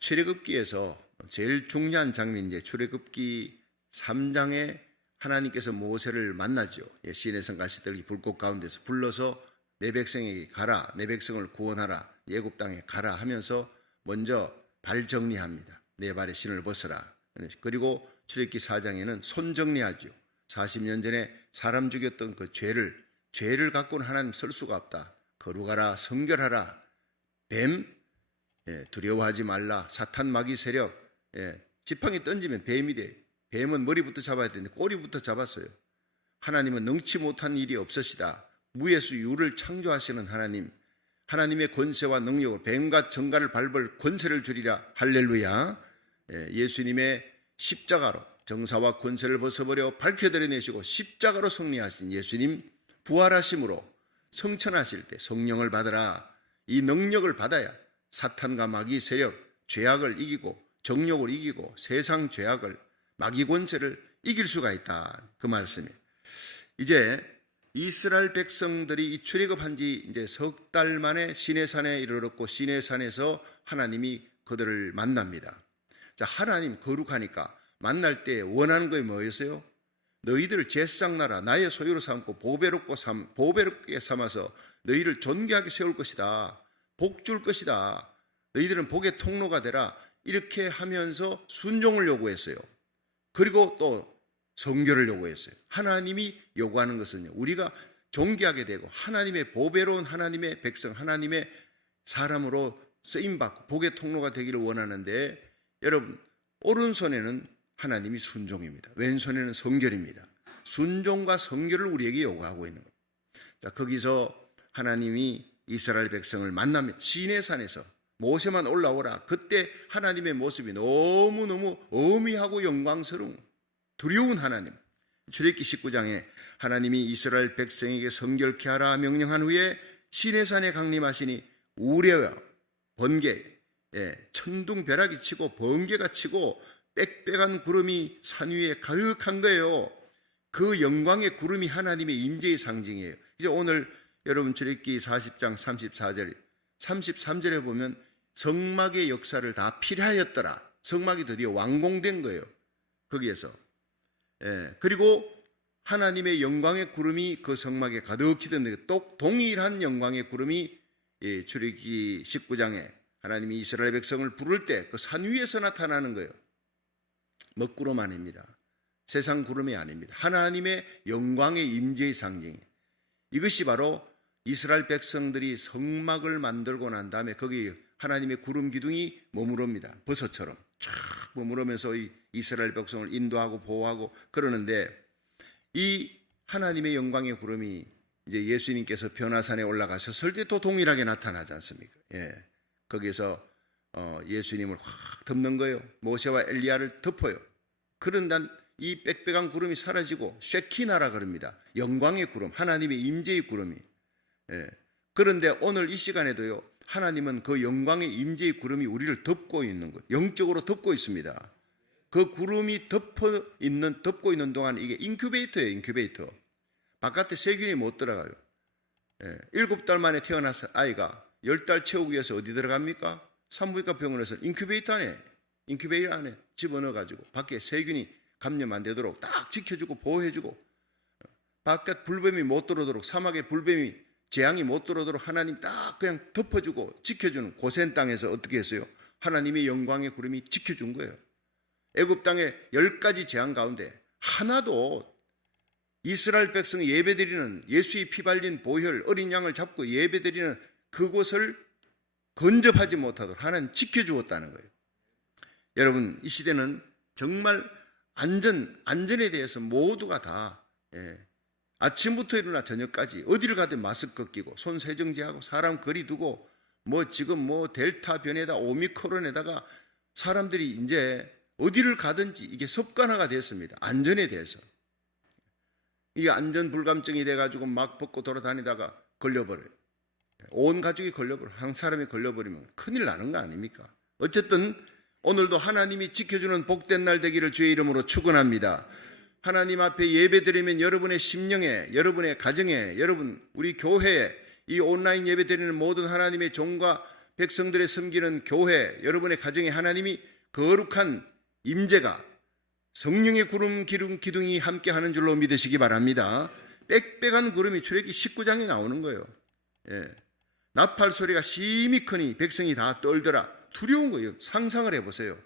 출애굽기에서 제일 중요한 장면이 이제 출애굽기 3장에 하나님께서 모세를 만나죠. 시내성 가시들이 불꽃 가운데서 불러서 내 백성에게 가라, 내 백성을 구원하라, 애굽 땅에 가라 하면서 먼저 발 정리합니다. 내 발에 신을 벗어라. 그리고 출애굽기 4장에는 손 정리하죠. 40년 전에 사람 죽였던 그 죄를 갖고는 하나님 쓸 수가 없다. 거룩하라, 성결하라, 뱀, 두려워하지 말라, 사탄 마귀 세력, 지팡이 던지면 뱀이 돼. 뱀은 머리부터 잡아야 되는데 꼬리부터 잡았어요. 하나님은 능치 못한 일이 없으시다. 무에서 유를 창조하시는 하나님, 하나님의 권세와 능력으로 뱀과 정갈을 밟을 권세를 주리라. 할렐루야. 예수님의 십자가로 정사와 권세를 벗어버려 밝혀드려내시고 십자가로 승리하신 예수님 부활하심으로 성천하실 때 성령을 받으라. 이 능력을 받아야 사탄과 마귀 세력, 죄악을 이기고 정욕을 이기고 세상 죄악을 마귀 권세를 이길 수가 있다. 그 말씀이에요. 이제 이스라엘 백성들이 이 출애굽한 지 이제 석 달 만에 시내산에 이르렀고 시내산에서 하나님이 그들을 만납니다. 자, 하나님 거룩하니까 만날 때 원하는 것이 뭐였어요? 너희들을 제사장나라 나의 소유로 삼고 보배롭게 삼아서 너희를 존귀하게 세울 것이다. 복 줄 것이다. 너희들은 복의 통로가 되라. 이렇게 하면서 순종을 요구했어요. 그리고 또 성결을 요구했어요. 하나님이 요구하는 것은요, 우리가 존귀하게 되고 하나님의 보배로운 하나님의 백성, 하나님의 사람으로 쓰임받고 복의 통로가 되기를 원하는데, 여러분 오른손에는 하나님이 순종입니다. 왼손에는 성결입니다. 순종과 성결을 우리에게 요구하고 있는 겁니다. 자, 거기서 하나님이 이스라엘 백성을 만납니다. 시내산에서 모세만 올라오라. 그때 하나님의 모습이 너무너무 어미하고 영광스러운 두려운 하나님. 출애굽기 19장에 하나님이 이스라엘 백성에게 성결케 하라 명령한 후에 시내산에 강림하시니 우레와 번개, 천둥벼락이 치고 번개가 치고 빽빽한 구름이 산 위에 가득한 거예요. 그 영광의 구름이 하나님의 임재의 상징이에요. 이제 오늘 여러분 출애굽기 40장 33절에 보면 성막의 역사를 다 필하였더라. 성막이 드디어 완공된 거예요. 거기에서. 그리고 하나님의 영광의 구름이 그 성막에 가득히 든데 또 동일한 영광의 구름이 출애굽기 19장에 하나님이 이스라엘 백성을 부를 때 그 산 위에서 나타나는 거예요. 먹구름 아닙니다. 세상 구름이 아닙니다. 하나님의 영광의 임재의 상징이에요. 이것이 바로 이스라엘 백성들이 성막을 만들고 난 다음에 거기 하나님의 구름 기둥이 머무릅니다. 버섯처럼 쫙 머무르면서 이스라엘 백성을 인도하고 보호하고 그러는데, 이 하나님의 영광의 구름이 이제 예수님께서 변화산에 올라가셨을 때 또 동일하게 나타나지 않습니까? 거기서 예수님을 확 덮는 거예요. 모세와 엘리야를 덮어요. 그런단 이 빽빽한 구름이 사라지고 쉐키나라 그럽니다. 영광의 구름, 하나님의 임재의 구름이. 그런데 오늘 이 시간에도요, 하나님은 그 영광의 임재의 구름이 우리를 덮고 있는 거예요. 영적으로 덮고 있습니다. 그 구름이 덮고 있는 동안 이게 인큐베이터예요. 인큐베이터. 바깥에 세균이 못 들어가요. 7달 만에 태어나서 아이가 10달 채우기 위해서 어디 들어갑니까? 산부인과 병원에서 인큐베이터 안에 집어넣어가지고 밖에 세균이 감염 안 되도록 딱 지켜주고 보호해주고, 바깥 불뱀이 못 들어오도록, 사막에 불뱀이 재앙이 못 들어오도록 하나님 딱 그냥 덮어주고 지켜주는 고센 땅에서 어떻게 했어요? 하나님의 영광의 구름이 지켜준 거예요. 애굽 땅의 10가지 재앙 가운데 하나도 이스라엘 백성이 예배드리는 예수의 피 발린 보혈 어린 양을 잡고 예배드리는 그곳을 건접하지 못하도록 하나님 지켜주었다는 거예요. 여러분, 이 시대는 정말 안전에 대해서 모두가 다 아침부터 일어나 저녁까지 어디를 가든 마스크 끼고 손 세정제하고 사람 거리 두고 지금 델타 변에다 오미크론에다가 사람들이 이제 어디를 가든지 이게 습관화가 됐습니다. 안전에 대해서. 이게 안전 불감증이 돼가지고 막 벗고 돌아다니다가 걸려버려요. 온 가족이 걸려버려요. 한 사람이 걸려버리면 큰일 나는 거 아닙니까? 어쨌든 오늘도 하나님이 지켜주는 복된 날 되기를 주의 이름으로 축원합니다. 하나님 앞에 예배드리면 여러분의 심령에, 여러분의 가정에, 여러분 우리 교회에, 이 온라인 예배드리는 모든 하나님의 종과 백성들의 섬기는 교회, 여러분의 가정에 하나님이 거룩한 임재가 성령의 구름 기둥이 함께하는 줄로 믿으시기 바랍니다. 빽빽한 구름이 출애굽기 19장에 나오는 거예요. 나팔 소리가 심히 크니 백성이 다 떨더라. 두려운 거예요. 상상을 해보세요.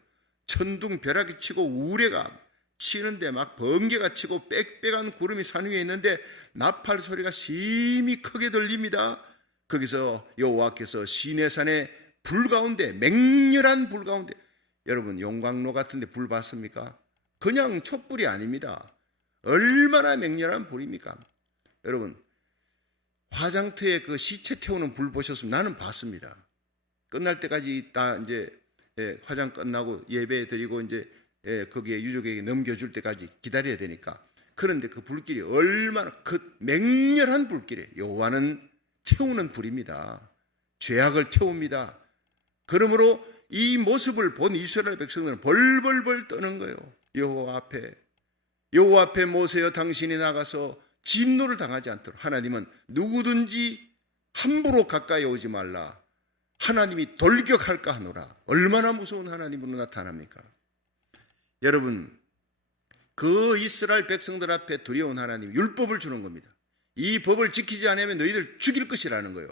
천둥 벼락이 치고 우레가 치는데 막 번개가 치고 빽빽한 구름이 산 위에 있는데 나팔 소리가 심히 크게 들립니다. 거기서 여호와께서 시내산의 불 가운데, 맹렬한 불 가운데, 여러분 용광로 같은데 불 봤습니까? 그냥 촛불이 아닙니다. 얼마나 맹렬한 불입니까? 여러분 화장터에 그 시체 태우는 불 보셨으면 나는 봤습니다. 끝날 때까지 다 이제 화장 끝나고 예배 드리고 이제 거기에 유족에게 넘겨줄 때까지 기다려야 되니까. 그런데 그 불길이 얼마나 맹렬한 불길이에요. 여호와는 태우는 불입니다. 죄악을 태웁니다. 그러므로 이 모습을 본 이스라엘 백성들은 벌벌벌 떠는 거예요. 여호와 앞에 모세여 당신이 나가서 진노를 당하지 않도록 하나님은 누구든지 함부로 가까이 오지 말라. 하나님이 돌격할까 하노라. 얼마나 무서운 하나님으로 나타납니까? 여러분 그 이스라엘 백성들 앞에 두려운 하나님 율법을 주는 겁니다. 이 법을 지키지 않으면 너희들 죽일 것이라는 거예요.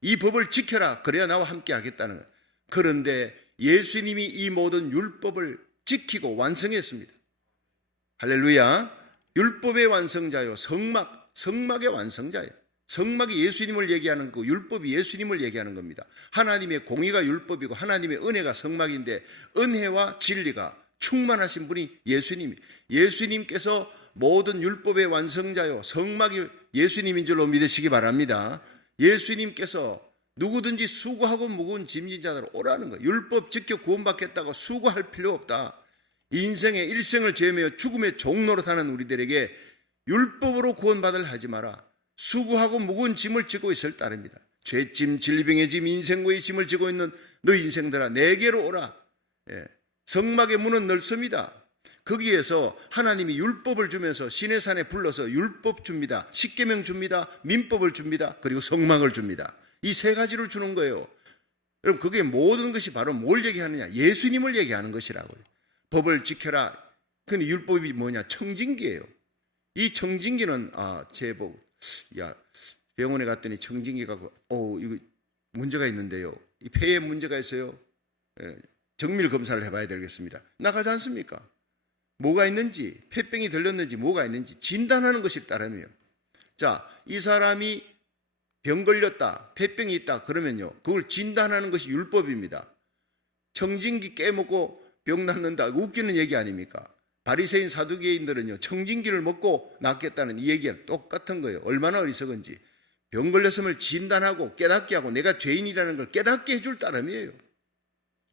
이 법을 지켜라. 그래야 나와 함께 하겠다는 거예요. 그런데 예수님이 이 모든 율법을 지키고 완성했습니다. 할렐루야. 율법의 완성자요, 성막의 완성자예요. 성막이 예수님을 얘기하는 거고 율법이 예수님을 얘기하는 겁니다. 하나님의 공의가 율법이고 하나님의 은혜가 성막인데 은혜와 진리가 충만하신 분이 예수님께서 모든 율법의 완성자요 성막이 예수님인 줄로 믿으시기 바랍니다. 예수님께서 누구든지 수고하고 무거운 짐진 자들 오라는 거예요. 율법 지켜 구원받겠다고 수고할 필요 없다. 인생의 일생을 죄며 죽음의 종노릇하는 우리들에게 율법으로 구원받을 하지 마라. 수고하고 무거운 짐을 지고 있을 따릅니다. 죄짐, 질병의 짐, 인생고의 짐을 지고 있는 너 인생들아 내게로 오라. 성막의 문은 넓습니다. 거기에서 하나님이 율법을 주면서 시내산에 불러서 율법 줍니다. 십계명 줍니다. 민법을 줍니다. 그리고 성막을 줍니다. 이 세 가지를 주는 거예요. 여러분 그게 모든 것이 바로 뭘 얘기하느냐? 예수님을 얘기하는 것이라고요. 법을 지켜라. 근데 율법이 뭐냐? 청진기예요. 이 청진기는 제복 병원에 갔더니 청진기가 이거 문제가 있는데요. 이 폐에 문제가 있어요. 정밀 검사를 해봐야 되겠습니다. 나가지 않습니까? 뭐가 있는지, 폐병이 들렸는지 뭐가 있는지 진단하는 것이 따르며, 자, 이 사람이 병 걸렸다, 폐병이 있다 그러면요, 그걸 진단하는 것이 율법입니다. 청진기 깨먹고 병 낫는다, 웃기는 얘기 아닙니까? 바리새인 사두개인들은요, 청진기를 먹고 낫겠다는 이 얘기가 똑같은 거예요. 얼마나 어리석은지. 병 걸렸음을 진단하고 깨닫게 하고 내가 죄인이라는 걸 깨닫게 해줄 따름이에요.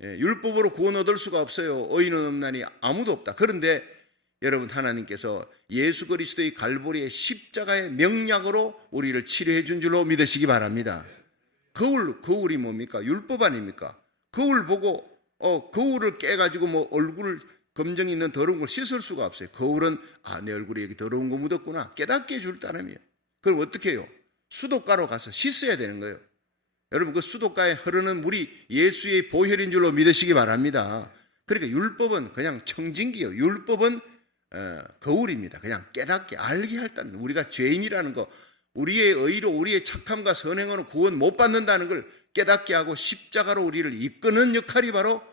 율법으로 구원 얻을 수가 없어요. 의인은 없나니 아무도 없다. 그런데 여러분 하나님께서 예수 그리스도의 갈보리의 십자가의 명약으로 우리를 치료해 준 줄로 믿으시기 바랍니다. 거울이 뭡니까? 율법 아닙니까? 거울 보고 거울을 깨가지고 뭐 얼굴 검정이 있는 더러운 걸 씻을 수가 없어요. 거울은 내 얼굴에 여기 더러운 거 묻었구나 깨닫게 해줄 따름이에요. 그럼 어떻게 해요? 수도가로 가서 씻어야 되는 거예요. 여러분 그 수도가에 흐르는 물이 예수의 보혈인 줄로 믿으시기 바랍니다. 그러니까 율법은 그냥 청진기예요. 율법은 거울입니다. 그냥 깨닫게 알게 할다는, 우리가 죄인이라는 거, 우리의 의로 우리의 착함과 선행으로 구원 못 받는다는 걸 깨닫게 하고 십자가로 우리를 이끄는 역할이 바로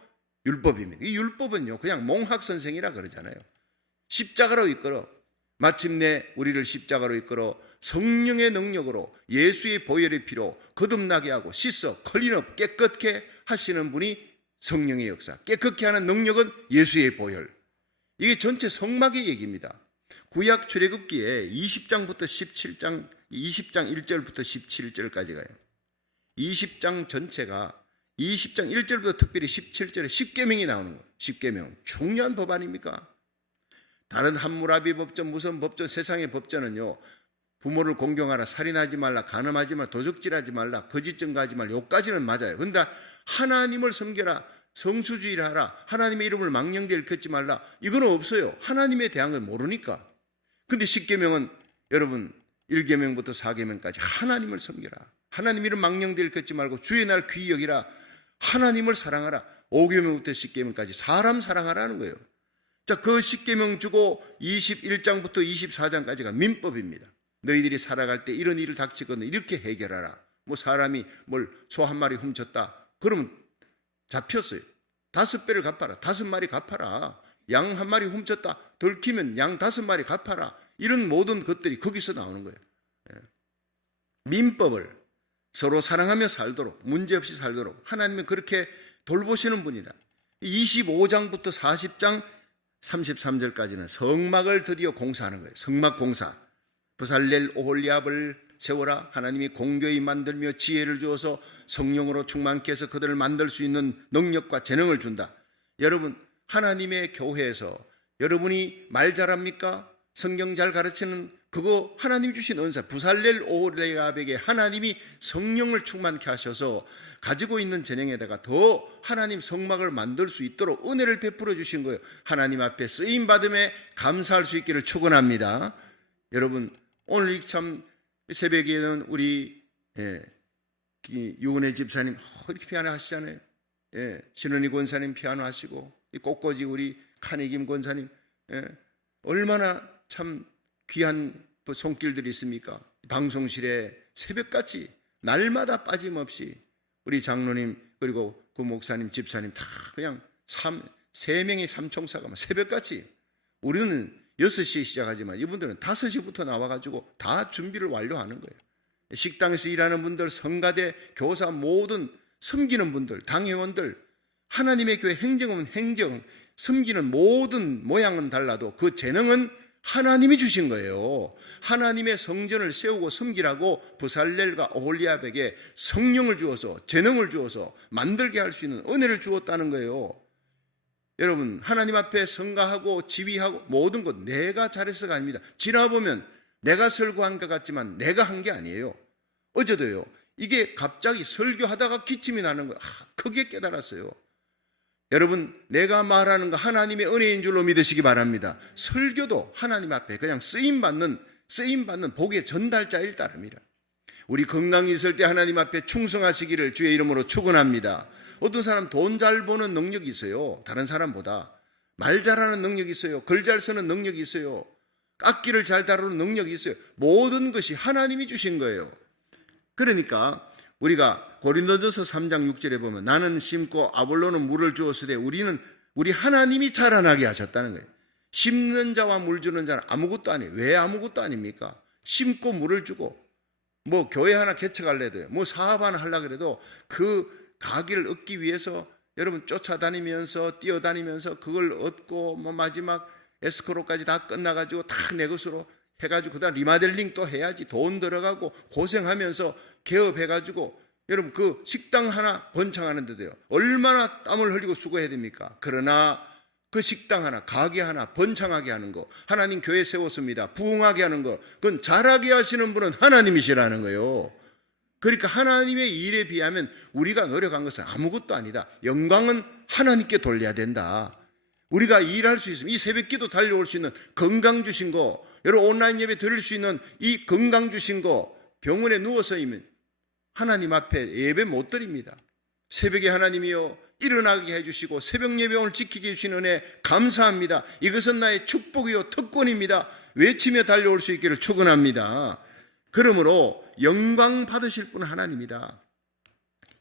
율법입니다. 이 율법은요 그냥 몽학선생이라 그러잖아요. 십자가로 이끌어, 마침내 우리를 십자가로 이끌어 성령의 능력으로 예수의 보혈의 피로 거듭나게 하고 씻어 클린업 깨끗게 하시는 분이 성령의 역사. 깨끗게 하는 능력은 예수의 보혈. 이게 전체 성막의 얘기입니다. 구약 출애굽기에 20장부터 17장, 20장 1절부터 17절까지 가요. 20장 전체가 20장 1절부터 특별히 17절에 십계명이 나오는 거예요. 십계명 중요한 법 아닙니까? 다른 함무라비 법전, 무슨 법전, 세상의 법전은요, 부모를 공경하라, 살인하지 말라, 간음하지 말라, 도적질하지 말라, 거짓 증거하지 말라, 요까지는 맞아요. 그런데 하나님을 섬겨라, 성수주의를 하라, 하나님의 이름을 망령되이 일컫지 말라, 이거는 없어요. 하나님에 대한 걸 모르니까. 근데 십계명은 여러분 1계명부터 4계명까지 하나님을 섬겨라. 하나님 이름 망령되일 걷지 말고 주의 날 귀히 여기라. 하나님을 사랑하라. 5계명부터 10계명까지 사람 사랑하라는 거예요. 자, 그 10계명 주고 21장부터 24장까지가 민법입니다. 너희들이 살아갈 때 이런 일을 닥치거든 이렇게 해결하라. 뭐 사람이 소 한 마리 훔쳤다. 그러면 잡혔어요. 5배를 갚아라. 5마리 갚아라. 양 한 마리 훔쳤다. 들키면 양 5마리 갚아라. 이런 모든 것들이 거기서 나오는 거예요. 민법을 서로 사랑하며 살도록, 문제없이 살도록 하나님은 그렇게 돌보시는 분이라. 25장부터 40장 33절까지는 성막을 드디어 공사하는 거예요. 성막 공사. 브살렐 오홀리압을 세워라. 하나님이 공교히 만들며 지혜를 주어서 성령으로 충만케 해서 그들을 만들 수 있는 능력과 재능을 준다. 여러분, 하나님의 교회에서 여러분이 말 잘합니까? 성경 잘 가르치는 그거 하나님 주신 은사. 브살렐 오홀리압에게 하나님이 성령을 충만케 하셔서 가지고 있는 재능에다가 더 하나님 성막을 만들 수 있도록 은혜를 베풀어 주신 거예요. 하나님 앞에 쓰임 받음에 감사할 수 있기를 축원합니다. 여러분, 오늘 참 새벽에는 우리 유은혜 집사님 이렇게 피아노 하시잖아요. 신은희 권사님 피아노 하시고 꽃꽂이 우리 카네김 권사님 얼마나 참 귀한 손길들이 있습니까? 방송실에 새벽같이 날마다 빠짐없이 우리 장로님 그리고 그 목사님 집사님 다 그냥 3명의 삼총사가 새벽같이 우리는 6시에 시작하지만 이분들은 5시부터 나와가지고 다 준비를 완료하는 거예요. 식당에서 일하는 분들, 성가대, 교사 모든 섬기는 분들, 당회원들, 하나님의 교회 행정은 행정, 섬기는 모든 모양은 달라도 그 재능은 하나님이 주신 거예요. 하나님의 성전을 세우고 섬기라고 브살렐과 오홀리압에게 성령을 주어서 재능을 주어서 만들게 할 수 있는 은혜를 주었다는 거예요. 여러분, 하나님 앞에 성가하고 지휘하고 모든 것 내가 잘해서가 아닙니다. 지나보면 내가 설교한 것 같지만 내가 한 게 아니에요. 어제도요. 이게 갑자기 설교하다가 기침이 나는 거예요. 크게 깨달았어요. 여러분, 내가 말하는 거 하나님의 은혜인 줄로 믿으시기 바랍니다. 설교도 하나님 앞에 그냥 쓰임받는 복의 전달자일 따릅니다. 우리 건강이 있을 때 하나님 앞에 충성하시기를 주의 이름으로 축원합니다. 어떤 사람 돈 잘 버는 능력이 있어요. 다른 사람보다. 말 잘하는 능력이 있어요. 글 잘 쓰는 능력이 있어요. 악기를 잘 다루는 능력이 있어요. 모든 것이 하나님이 주신 거예요. 그러니까 우리가 고린도전서 3장 6절에 보면 나는 심고 아볼로는 물을 주었으되 우리 하나님이 자라나게 하셨다는 거예요. 심는 자와 물 주는 자는 아무것도 아니에요. 왜 아무것도 아닙니까? 심고 물을 주고 뭐 교회 하나 개척할래도 뭐 사업 하나 하려고 해도 그 가기를 얻기 위해서 여러분 쫓아다니면서 뛰어다니면서 그걸 얻고 뭐 마지막 에스크로까지 다 끝나가지고 다 내 것으로 해가지고 그다음 리마델링 또 해야지 돈 들어가고 고생하면서 개업해가지고 여러분 그 식당 하나 번창하는데도요 얼마나 땀을 흘리고 수고해야 됩니까? 그러나 그 식당 하나 가게 하나 번창하게 하는 거 하나님 교회 세웠습니다. 부흥하게 하는 거 그건 잘하게 하시는 분은 하나님이시라는 거예요. 그러니까 하나님의 일에 비하면 우리가 노력한 것은 아무것도 아니다. 영광은 하나님께 돌려야 된다. 우리가 일할 수 있으면 이 새벽기도 달려올 수 있는 건강 주신 거 여러분 온라인 예배 드릴 수 있는 이 건강 주신 거 병원에 누워서 있으면 하나님 앞에 예배 못 드립니다. 새벽에 하나님이여 일어나게 해주시고 새벽 예배 오늘 지키게 해주신 은혜 감사합니다. 이것은 나의 축복이요 특권입니다. 외치며 달려올 수 있기를 축원합니다. 그러므로 영광 받으실 분은 하나님이다.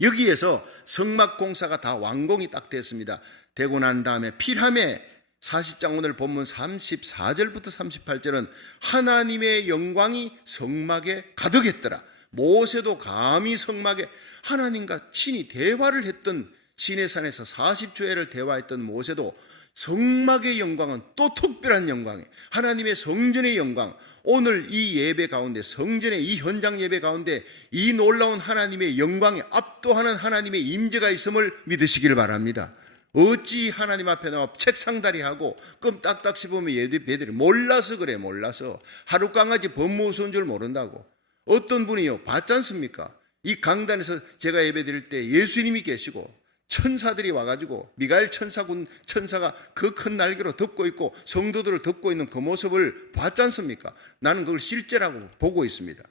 여기에서 성막 공사가 다 완공이 딱 됐습니다. 되고 난 다음에 필함에 40장 오늘 본문 34절부터 38절은 하나님의 영광이 성막에 가득했더라. 모세도 감히 성막에 하나님과 친히 대화를 했던 시내산에서 40주일을 대화했던 모세도 성막의 영광은 또 특별한 영광이에요. 하나님의 성전의 영광, 오늘 이 예배 가운데 성전의 이 현장 예배 가운데 이 놀라운 하나님의 영광에 압도하는 하나님의 임재가 있음을 믿으시길 바랍니다. 어찌 하나님 앞에 나와 책상다리하고 껌딱딱 씹으면 얘들이 몰라서 그래. 몰라서 하루 강아지 법무우스인 줄 모른다고. 어떤 분이요 봤지 않습니까? 이 강단에서 제가 예배 드릴 때 예수님이 계시고 천사들이 와가지고 미가엘 천사가 그 큰 날개로 덮고 있고 성도들을 덮고 있는 그 모습을 봤지 않습니까? 나는 그걸 실제라고 보고 있습니다.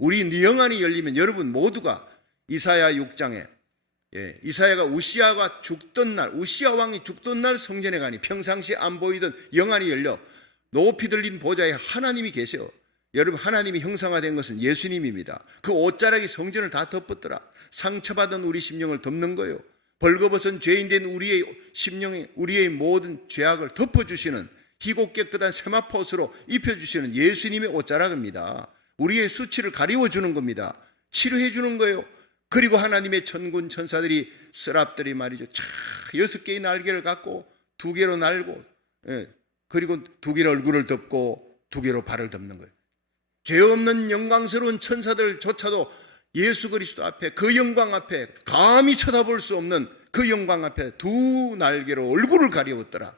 우리 영안이 열리면 여러분 모두가 이사야 6장에 이사야가 우시아가 죽던 날, 우시아 왕이 죽던 날 성전에 가니 평상시 안 보이던 영안이 열려 높이 들린 보좌에 하나님이 계셔. 여러분, 하나님이 형상화된 것은 예수님입니다. 그 옷자락이 성전을 다 덮었더라. 상처받은 우리 심령을 덮는 거예요. 벌거벗은 죄인된 우리의 심령에 우리의 모든 죄악을 덮어주시는 희고 깨끗한 세마포옷으로 입혀주시는 예수님의 옷자락입니다. 우리의 수치를 가리워주는 겁니다. 치료해주는 거예요. 그리고 하나님의 천군 천사들이 스랍들이 말이죠, 6개의 날개를 갖고 2개로 날고, 그리고 2개로 얼굴을 덮고 2개로 발을 덮는 거예요. 죄 없는 영광스러운 천사들조차도 예수 그리스도 앞에, 그 영광 앞에, 감히 쳐다볼 수 없는 그 영광 앞에 2 날개로 얼굴을 가리웠더라.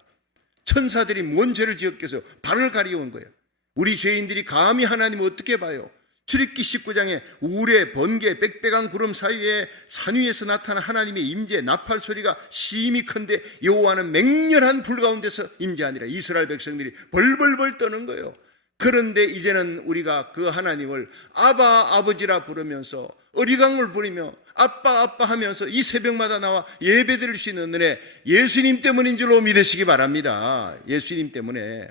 천사들이 뭔 죄를 지었겠어요? 발을 가리운 거예요. 우리 죄인들이 감히 하나님을 어떻게 봐요? 출애굽기 19장에 우레, 번개, 빽빽한 구름 사이에 산 위에서 나타난 하나님의 임재, 나팔 소리가 심히 큰데 여호와는 맹렬한 불 가운데서 임재하니라. 이스라엘 백성들이 벌벌벌 떠는 거예요. 그런데 이제는 우리가 그 하나님을 아바, 아버지라 부르면서 어리광을 부리며 아빠, 아빠 하면서 이 새벽마다 나와 예배드릴 수 있는 은혜, 예수님 때문인 줄로 믿으시기 바랍니다. 예수님 때문에.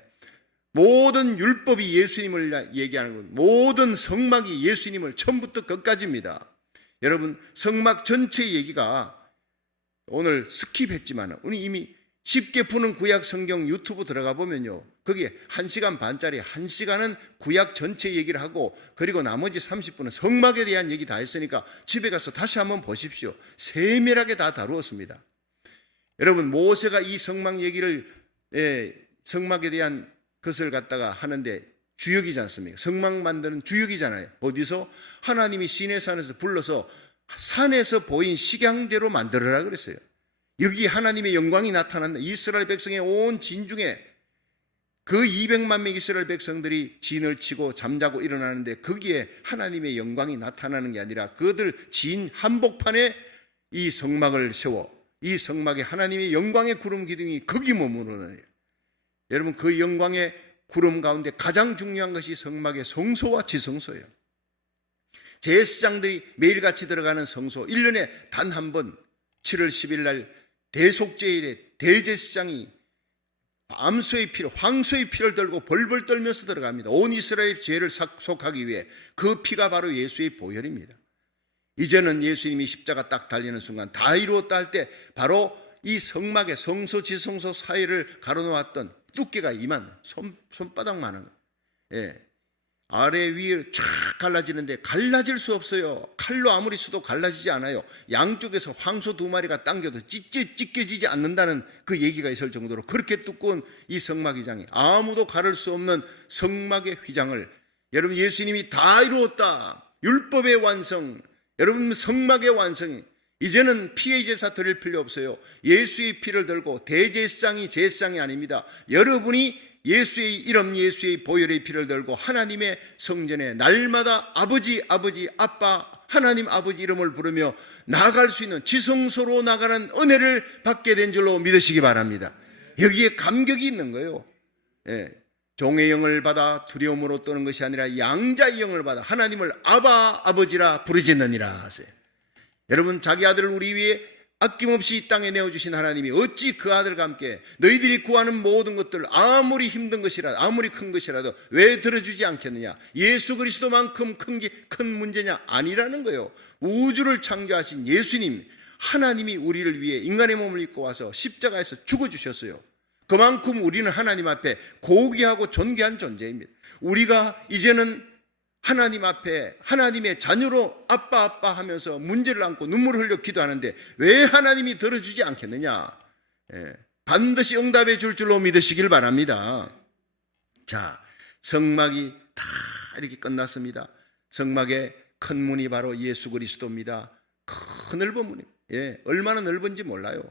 모든 율법이 예수님을 얘기하는 것, 모든 성막이 예수님을 처음부터 끝까지입니다. 여러분, 성막 전체의 얘기가 오늘 스킵했지만 우리 이미 쉽게 푸는 구약 성경 유튜브 들어가 보면요, 거기에 1시간 반짜리 1시간은 구약 전체 얘기를 하고, 그리고 나머지 30분은 성막에 대한 얘기 다 했으니까 집에 가서 다시 한번 보십시오. 세밀하게 다 다루었습니다. 여러분, 모세가 이 성막 얘기를, 성막에 대한 것을 갖다가 하는데 주역이지 않습니까? 성막 만드는 주역이잖아요. 어디서? 하나님이 시내산에서 불러서 산에서 보인 식양대로 만들어라 그랬어요. 여기 하나님의 영광이 나타난다. 이스라엘 백성의 온 진중에 그 200만 명 이스라엘 백성들이 진을 치고 잠자고 일어나는데 거기에 하나님의 영광이 나타나는 게 아니라 그들 진 한복판에 이 성막을 세워 이 성막에 하나님의 영광의 구름 기둥이 거기 머무르는 거예요. 여러분, 그 영광의 구름 가운데 가장 중요한 것이 성막의 성소와 지성소예요. 제사장들이 매일같이 들어가는 성소, 1년에 단 한 번 7월 10일 날 대속죄일에 대제사장이 암소의 피를, 황소의 피를 들고 벌벌 떨면서 들어갑니다. 온 이스라엘의 죄를 속하기 위해. 그 피가 바로 예수의 보혈입니다. 이제는 예수님이 십자가 딱 달리는 순간 다 이루었다 할 때 바로 이 성막의 성소 지성소 사이를 가로놓았던 두께가 이만 손바닥만한 거예요. 아래 위에 쫙 갈라지는데 갈라질 수 없어요. 칼로 아무리 써도 갈라지지 않아요. 양쪽에서 황소 2마리가 당겨도 찢겨지지 않는다는 그 얘기가 있을 정도로 그렇게 두꺼운 이 성막 휘장이, 아무도 가를 수 없는 성막의 휘장을, 여러분, 예수님이 다 이루었다. 율법의 완성, 여러분, 성막의 완성이, 이제는 피의 제사 드릴 필요 없어요. 예수의 피를 들고, 대제사장이 제사장이 아닙니다. 여러분이 예수의 이름, 예수의 보혈의 피를 들고 하나님의 성전에 날마다 아버지, 아버지, 아빠, 하나님 아버지 이름을 부르며 나아갈 수 있는, 지성소로 나가는 은혜를 받게 된 줄로 믿으시기 바랍니다. 여기에 감격이 있는 거예요. 종의 영을 받아 두려움으로 떠는 것이 아니라 양자의 영을 받아 하나님을 아바, 아버지라 부르짖느니라 하세요. 여러분, 자기 아들을 우리 위해 아낌없이 이 땅에 내어주신 하나님이 어찌 그 아들과 함께 너희들이 구하는 모든 것들, 아무리 힘든 것이라도, 아무리 큰 것이라도 왜 들어주지 않겠느냐? 예수 그리스도만큼 큰 문제냐? 아니라는 거예요. 우주를 창조하신 예수님, 하나님이 우리를 위해 인간의 몸을 입고 와서 십자가에서 죽어주셨어요. 그만큼 우리는 하나님 앞에 고귀하고 존귀한 존재입니다. 우리가 이제는 하나님 앞에 하나님의 자녀로 아빠, 아빠 하면서 문제를 안고 눈물을 흘려 기도하는데 왜 하나님이 들어주지 않겠느냐? 반드시 응답해 줄 줄로 믿으시길 바랍니다. 자, 성막이 다 이렇게 끝났습니다. 성막의 큰 문이 바로 예수 그리스도입니다. 큰 넓은 문입니다. 얼마나 넓은지 몰라요.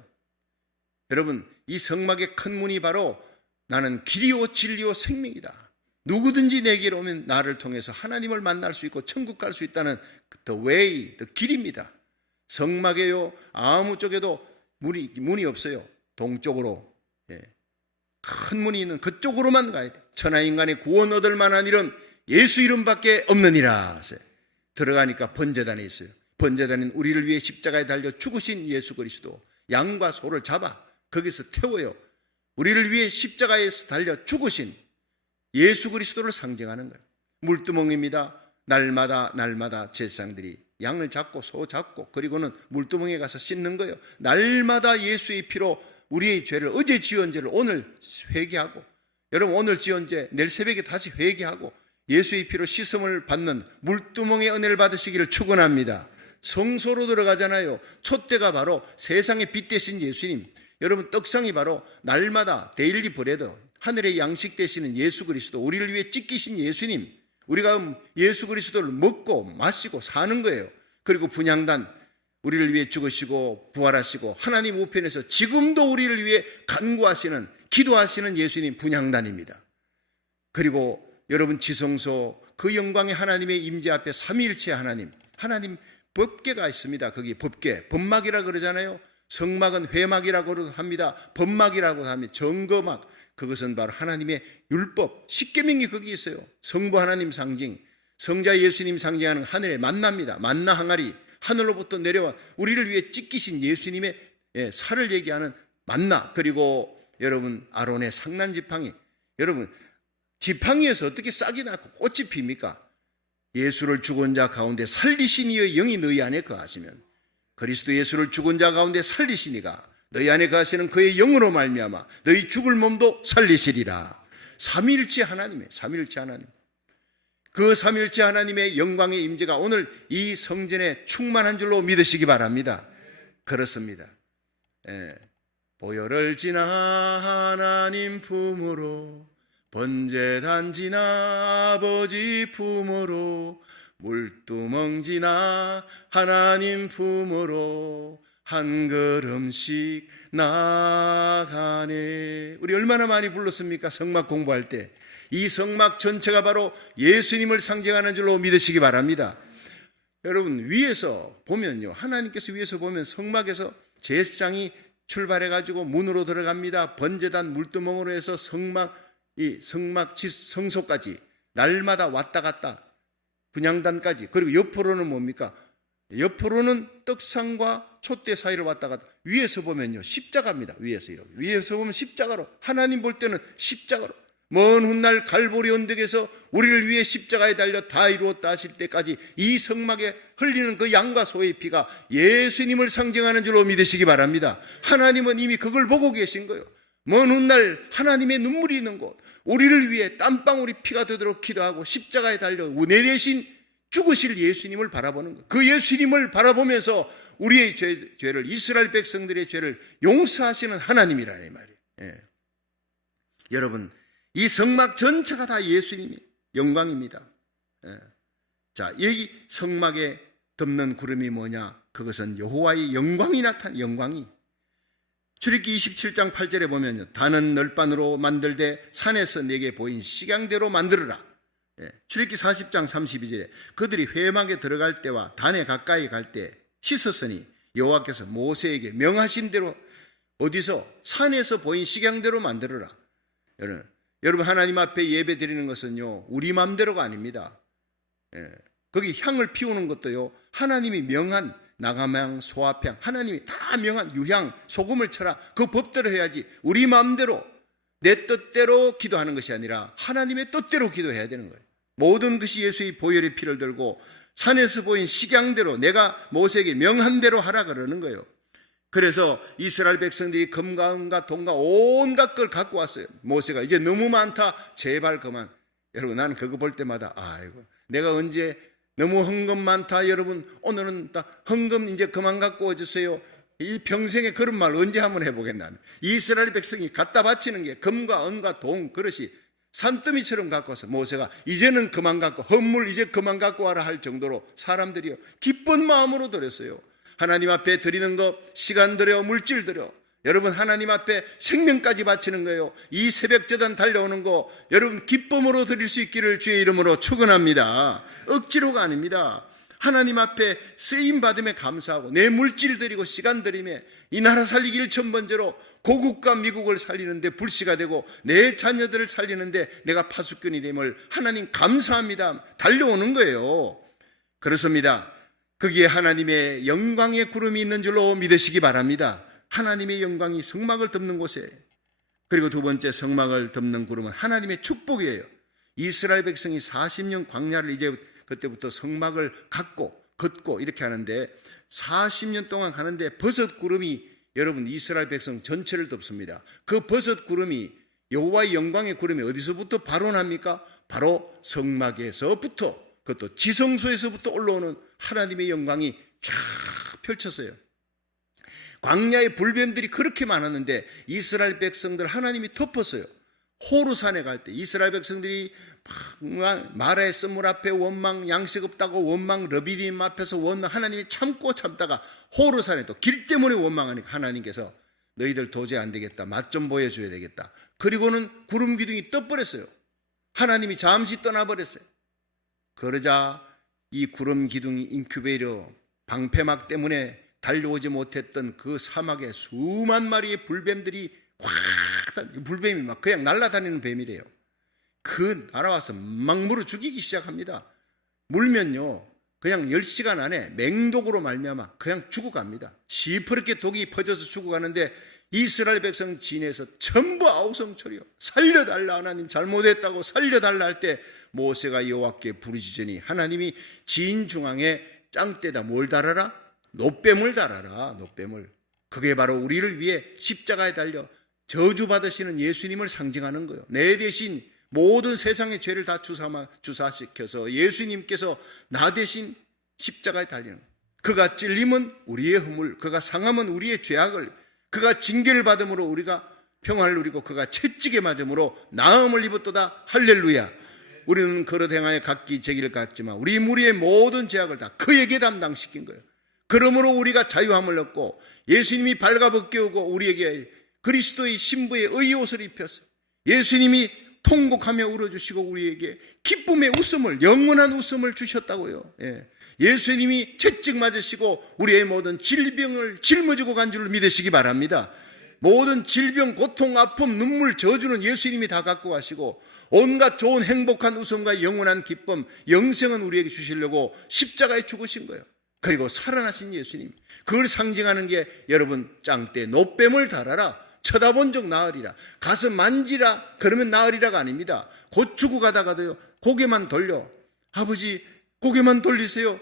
여러분, 이 성막의 큰 문이 바로 나는 길이요 진리요 생명이다. 누구든지 내게로 오면 나를 통해서 하나님을 만날 수 있고 천국 갈 수 있다는 the way, the 길입니다. 성막에요, 아무 쪽에도 문이 없어요. 동쪽으로 큰 문이 있는 그쪽으로만 가야 돼. 천하 인간의 구원 얻을 만한 이름, 예수 이름밖에 없느니라. 들어가니까 번제단에 있어요. 번제단은 우리를 위해 십자가에 달려 죽으신 예수 그리스도, 양과 소를 잡아 거기서 태워요. 우리를 위해 십자가에서 달려 죽으신 예수 그리스도를 상징하는 거예요. 물두멍입니다. 날마다 제사장들이 양을 잡고 소 잡고 그리고는 물두멍에 가서 씻는 거예요. 날마다 예수의 피로 우리의 죄를, 어제 지은 죄를 오늘 회개하고, 여러분 오늘 지은 죄 내일 새벽에 다시 회개하고 예수의 피로 씻음을 받는 물두멍의 은혜를 받으시기를 축원합니다. 성소로 들어가잖아요. 촛대가 바로 세상의 빛 되신 예수님, 여러분 떡상이 바로 날마다 데일리 브레드, 하늘의 양식 되시는 예수 그리스도, 우리를 위해 찢기신 예수님, 우리가 예수 그리스도를 먹고 마시고 사는 거예요. 그리고 분향단, 우리를 위해 죽으시고 부활하시고 하나님 우편에서 지금도 우리를 위해 간구하시는, 기도하시는 예수님 분향단입니다. 그리고 여러분 지성소, 그 영광의 하나님의 임재 앞에 삼위일체 하나님 법궤가 있습니다. 거기 법궤, 법막이라고 그러잖아요. 성막은 회막이라고 합니다. 법막이라고 합니다. 정거막, 그것은 바로 하나님의 율법, 십계명이 거기 있어요. 성부 하나님 상징, 성자 예수님 상징하는 하늘의 만나입니다. 만나 항아리, 하늘로부터 내려와 우리를 위해 찢기신 예수님의 살을 얘기하는 만나. 그리고 여러분 아론의 상난 지팡이, 여러분 지팡이에서 어떻게 싹이 나고 꽃이 핍니까? 예수를 죽은 자 가운데 살리신 이의 영이 너희 안에 거하시면, 그리스도 예수를 죽은 자 가운데 살리신 이가 너희 안에 거하시는 그의 영으로 말미암아 너희 죽을 몸도 살리시리라. 삼위일체 하나님의, 삼위일체 하나님, 그 삼위일체 하나님의 영광의 임재가 오늘 이 성전에 충만한 줄로 믿으시기 바랍니다. 그렇습니다. 보혈을 지나 하나님 품으로, 번제단 지나 아버지 품으로, 물두멍 지나 하나님 품으로 한 걸음씩 나가네. 우리 얼마나 많이 불렀습니까? 성막 공부할 때. 이 성막 전체가 바로 예수님을 상징하는 줄로 믿으시기 바랍니다. 여러분 위에서 보면요, 하나님께서 위에서 보면 성막에서 제사장이 출발해가지고 문으로 들어갑니다. 번제단 물두멍으로 해서 성소까지 날마다 왔다 갔다, 분향단까지. 그리고 옆으로는 뭡니까? 옆으로는 떡상과 촛대 사이를 왔다 갔다. 위에서 보면요, 십자가입니다. 위에서 이렇게. 위에서 보면 십자가로, 하나님 볼 때는 십자가로, 먼 훗날 갈보리 언덕에서 우리를 위해 십자가에 달려 다 이루었다 하실 때까지 이 성막에 흘리는 그 양과 소의 피가 예수님을 상징하는 줄로 믿으시기 바랍니다. 하나님은 이미 그걸 보고 계신 거예요. 먼 훗날 하나님의 눈물이 있는 곳, 우리를 위해 땀방울이 피가 되도록 기도하고 십자가에 달려 내 대신 죽으실 예수님을 바라보는 것. 그 예수님을 바라보면서 우리의 죄를, 이스라엘 백성들의 죄를 용서하시는 하나님이라는 말이에요. 여러분 이 성막 전체가 다 예수님의 영광입니다. 자, 여기 성막에 덮는 구름이 뭐냐? 그것은 여호와의 영광이 나타난, 영광이. 출애굽기 27장 8절에 보면요, 단은 널판으로 만들되 산에서 내게 보인 식양대로 만들어라. 출애굽기 40장 32절에 그들이 회막에 들어갈 때와 단에 가까이 갈 때 씻었으니 여호와께서 모세에게 명하신 대로, 어디서? 산에서 보인 식양대로 만들어라. 여러분 하나님 앞에 예배 드리는 것은요, 우리 마음대로가 아닙니다. 거기 향을 피우는 것도요, 하나님이 명한 나감향, 소합향, 하나님이 다 명한 유향, 소금을 쳐라, 그 법대로 해야지. 우리 마음대로 내 뜻대로 기도하는 것이 아니라 하나님의 뜻대로 기도해야 되는 거예요. 모든 것이 예수의 보혈의 피를 들고 산에서 보인 식양대로, 내가 모세에게 명한 대로 하라 그러는 거예요. 그래서 이스라엘 백성들이 금과 은과 동과 온갖 걸 갖고 왔어요. 모세가 이제 너무 많다, 제발 그만. 여러분 나는 그거 볼 때마다 아이고, 내가 언제 너무 헌금 많다, 여러분 오늘은 헌금 이제 그만 갖고 와주세요. 이 평생에 그런 말 언제 한번 해보겠나. 이스라엘 백성이 갖다 바치는 게 금과 은과 동 그릇이 산더미처럼 갖고 와서 모세가 이제는 그만 갖고, 헌물 이제 그만 갖고 와라 할 정도로 사람들이요 기쁜 마음으로 드렸어요. 하나님 앞에 드리는 것, 시간 들여, 물질 들여, 여러분 하나님 앞에 생명까지 바치는 거예요. 이 새벽 제단 달려오는 거 여러분 기쁨으로 드릴 수 있기를 주의 이름으로 축원합니다. 억지로가 아닙니다. 하나님 앞에 쓰임받음에 감사하고 내 물질 드리고 시간 드리며 이 나라 살리기를 천번째로 고국과 미국을 살리는데 불씨가 되고 내 자녀들을 살리는데 내가 파수꾼이 됨을 하나님 감사합니다. 달려오는 거예요. 그렇습니다. 거기에 하나님의 영광의 구름이 있는 줄로 믿으시기 바랍니다. 하나님의 영광이 성막을 덮는 곳에, 그리고 두 번째 성막을 덮는 구름은 하나님의 축복이에요. 이스라엘 백성이 40년 광야를 이제 그때부터 성막을 걷고 이렇게 하는데 40년 동안 가는데 버섯 구름이 여러분 이스라엘 백성 전체를 덮습니다. 그 버섯 구름이 여호와의 영광의 구름이 어디서부터 발원합니까? 바로 성막에서부터, 그것도 지성소에서부터 올라오는 하나님의 영광이 쫙 펼쳤어요. 광야의 불뱀들이 그렇게 많았는데 이스라엘 백성들 하나님이 덮었어요. 호르산에 갈 때 이스라엘 백성들이 마라의 씀물 앞에 원망, 양식 없다고 원망, 르비딤 앞에서 원망, 하나님이 참다가 호르산에 또 길 때문에 원망하니까 하나님께서 너희들 도저히 안 되겠다, 맛 좀 보여줘야 되겠다. 그리고는 구름 기둥이 떠버렸어요. 하나님이 잠시 떠나버렸어요. 그러자 이 구름 기둥이 인큐베이터 방패막 때문에 달려오지 못했던 그 사막에 수만 마리의 불뱀들이 불뱀이 막 그냥 날아다니는 뱀이래요. 그 날아와서 막 물어 죽이기 시작합니다. 물면요 그냥 10시간 안에 맹독으로 말미암아 그냥 죽어갑니다. 시퍼렇게 독이 퍼져서 죽어가는데 이스라엘 백성 진에서 전부 아우성초리요, 살려달라, 하나님 잘못했다고 살려달라 할 때 모세가 여호와께 부르짖으니 하나님이 진 중앙에 짱대다 뭘 달아라? 놋뱀을 달아라. 놋뱀을. 그게 바로 우리를 위해 십자가에 달려 저주받으시는 예수님을 상징하는 거예요. 내 대신 모든 세상의 죄를 다 주사시켜서 예수님께서 나 대신 십자가에 달리는 거예요. 그가 찔림은 우리의 허물, 그가 상함은 우리의 죄악을, 그가 징계를 받음으로 우리가 평화를 누리고 그가 채찍에 맞음으로 나음을 입었도다. 할렐루야. 우리는 그릇 행하여 각기 제기를 갖지만 우리 무리의 모든 죄악을 다 그에게 담당시킨 거예요. 그러므로 우리가 자유함을 얻고 예수님이 발가벗겨오고 우리에게 그리스도의 신부의 의의 옷을 입혔어요. 예수님이 통곡하며 울어주시고 우리에게 기쁨의 웃음을, 영원한 웃음을 주셨다고요. 예수님이 채찍 맞으시고 우리의 모든 질병을 짊어지고 간 줄 믿으시기 바랍니다. 모든 질병, 고통, 아픔, 눈물, 저주는 예수님이 다 갖고 가시고 온갖 좋은 행복한 웃음과 영원한 기쁨, 영생은 우리에게 주시려고 십자가에 죽으신 거예요. 그리고 살아나신 예수님, 그걸 상징하는 게 여러분 짱대 놋뱀을 달아라, 쳐다본 적 나으리라, 가서 만지라 그러면 나으리라가 아닙니다. 곧 죽어가다가도요 고개만 돌려, 아버지 고개만 돌리세요.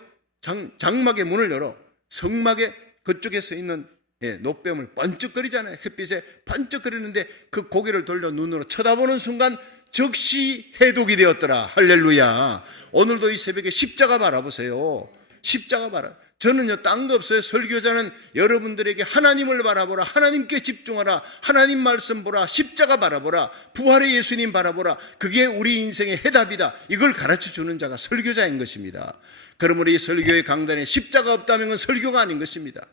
장막의 문을 열어 성막의 그쪽에 서 있는 놋뱀을 번쩍거리잖아요. 햇빛에 번쩍거리는데 그 고개를 돌려 눈으로 쳐다보는 순간 즉시 해독이 되었더라. 할렐루야. 오늘도 이 새벽에 십자가 바라보세요. 십자가 바라. 저는요 딴 거 없어요. 설교자는 여러분들에게 하나님을 바라보라, 하나님께 집중하라, 하나님 말씀 보라, 십자가 바라보라, 부활의 예수님 바라보라. 그게 우리 인생의 해답이다. 이걸 가르쳐 주는 자가 설교자인 것입니다. 그러므로 이 설교의 강단에 십자가 없다면 그건 설교가 아닌 것입니다.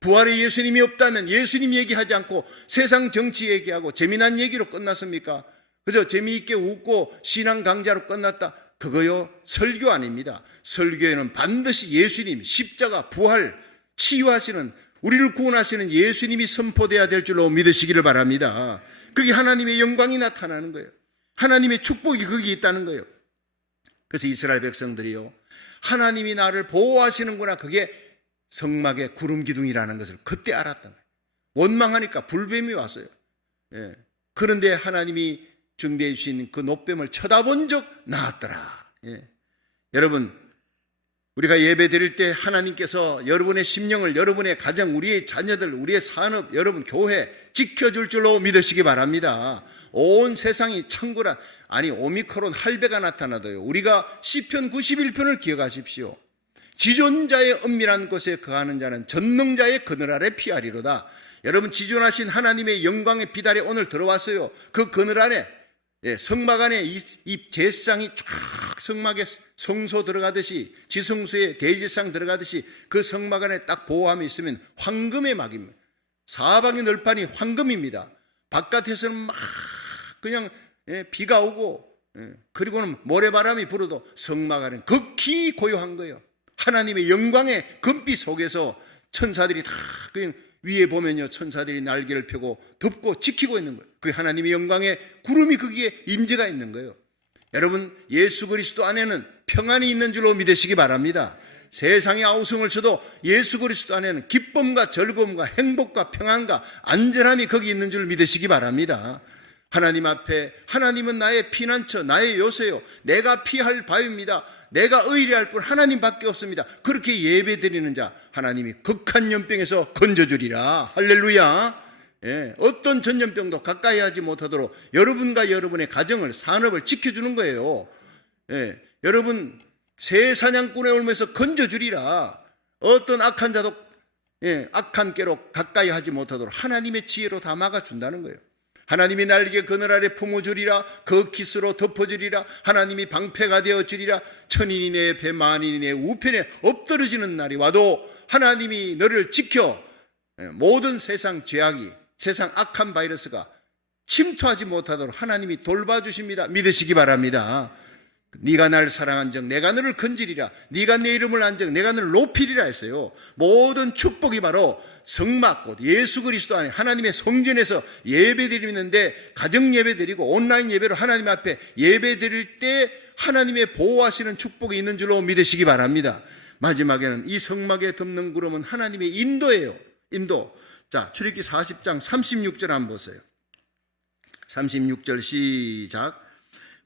부활의 예수님이 없다면 예수님 얘기하지 않고 세상 정치 얘기하고 재미난 얘기로 끝났습니까? 그저 재미있게 웃고 신앙 강좌로 끝났다. 그거요 설교 아닙니다. 설교에는 반드시 예수님, 십자가, 부활, 치유하시는, 우리를 구원하시는 예수님이 선포돼야 될 줄로 믿으시기를 바랍니다. 그게 하나님의 영광이 나타나는 거예요. 하나님의 축복이 거기 있다는 거예요. 그래서 이스라엘 백성들이요 하나님이 나를 보호하시는구나, 그게 성막의 구름 기둥이라는 것을 그때 알았던 거예요. 원망하니까 불뱀이 왔어요. 그런데 하나님이 준비해 주신 그 놋뱀을 쳐다본 적 나았더라. 여러분, 우리가 예배 드릴 때 하나님께서 여러분의 심령을, 여러분의 가정, 우리의 자녀들, 우리의 산업, 여러분 교회 지켜줄 줄로 믿으시기 바랍니다. 온 세상이 창고라. 아니 오미크론 할배가 나타나도요 우리가 시편 91편을 기억하십시오. 지존자의 은밀한 곳에 거하는 자는 전능자의 그늘 아래 피하리로다. 여러분, 지존하신 하나님의 영광의 빛 아래 오늘 들어왔어요. 그 그늘 안에, 성막 안에 이 제사장이 쫙 성막에 성소 들어가듯이, 지성소에 대제사장 들어가듯이 그 성막 안에 딱 보호함이 있으면 황금의 막입니다. 사방의 널판이 황금입니다. 바깥에서는 막 그냥 비가 오고 그리고는 모래바람이 불어도 성막 안은 극히 고요한 거예요. 하나님의 영광의 금빛 속에서 천사들이 다 그냥 위에 보면요 천사들이 날개를 펴고 덮고 지키고 있는 거예요. 그 하나님의 영광의 구름이 거기에 임재가 있는 거예요. 여러분, 예수 그리스도 안에는 평안이 있는 줄로 믿으시기 바랍니다. 세상의 아우성을 쳐도 예수 그리스도 안에는 기쁨과 즐거움과 행복과 평안과 안전함이 거기 있는 줄 믿으시기 바랍니다. 하나님 앞에 하나님은 나의 피난처, 나의 요새요, 내가 피할 바위입니다. 내가 의뢰할 분 하나님밖에 없습니다. 그렇게 예배드리는 자 하나님이 극한 연병에서 건져주리라. 할렐루야. 예, 어떤 전염병도 가까이 하지 못하도록 여러분과 여러분의 가정을, 산업을 지켜주는 거예요. 예, 여러분 새 사냥꾼의 올면서 건져주리라. 어떤 악한 자도 악한 깨로 가까이 하지 못하도록 하나님의 지혜로 다 막아준다는 거예요. 하나님이 날개 그늘 아래 품어주리라. 그 기스로 덮어주리라. 하나님이 방패가 되어주리라. 천인이 내 배 만인이 내 우편에 엎드러지는 날이 와도 하나님이 너를 지켜 모든 세상 죄악이, 세상 악한 바이러스가 침투하지 못하도록 하나님이 돌봐주십니다. 믿으시기 바랍니다. 네가 날 사랑한 적 내가 너를 건지리라. 네가 내 이름을 안 적 내가 너를 높이리라 했어요. 모든 축복이 바로 성막, 곧 예수 그리스도 안에 하나님의 성전에서 예배드리는데, 가정 예배드리고 온라인 예배로 하나님 앞에 예배드릴 때 하나님의 보호하시는 축복이 있는 줄로 믿으시기 바랍니다. 마지막에는 이 성막에 덮는 구름은 하나님의 인도예요. 인도. 자, 출애굽기 40장 36절 한번 보세요. 36절 시작.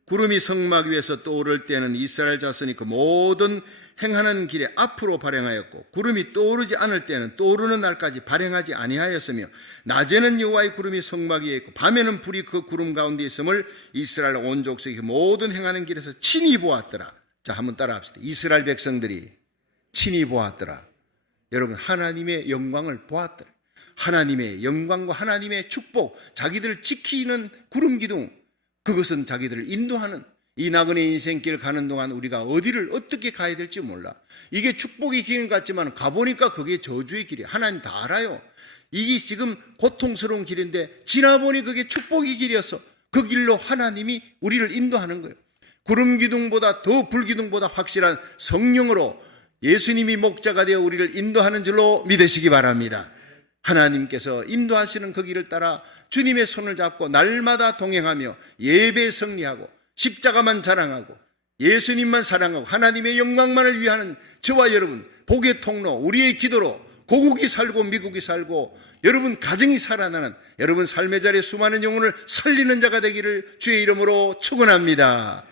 구름이 성막 위에서 떠오를 때는 이스라엘 자손이 그 모든 행하는 길에 앞으로 발행하였고, 구름이 떠오르지 않을 때는 떠오르는 날까지 발행하지 아니하였으며, 낮에는 여호와의 구름이 성막 위에 있고 밤에는 불이 그 구름 가운데 있음을 이스라엘 온 족속이 그 모든 행하는 길에서 친히 보았더라. 자, 한번 따라합시다. 이스라엘 백성들이 친히 보았더라. 여러분, 하나님의 영광을 보았더라. 하나님의 영광과 하나님의 축복, 자기들을 지키는 구름 기둥, 그것은 자기들을 인도하는, 이 나그네 인생길 가는 동안 우리가 어디를 어떻게 가야 될지 몰라. 이게 축복의 길인 것 같지만 가보니까 그게 저주의 길이야. 하나님 다 알아요. 이게 지금 고통스러운 길인데 지나보니 그게 축복의 길이었어. 그 길로 하나님이 우리를 인도하는 거예요. 구름 기둥보다 더 불기둥보다 확실한 성령으로 예수님이 목자가 되어 우리를 인도하는 줄로 믿으시기 바랍니다. 하나님께서 인도하시는 그 길을 따라 주님의 손을 잡고 날마다 동행하며 예배 승리하고 십자가만 자랑하고 예수님만 사랑하고 하나님의 영광만을 위하는 저와 여러분, 복의 통로, 우리의 기도로 고국이 살고 미국이 살고 여러분 가정이 살아나는, 여러분 삶의 자리에 수많은 영혼을 살리는 자가 되기를 주의 이름으로 축원합니다.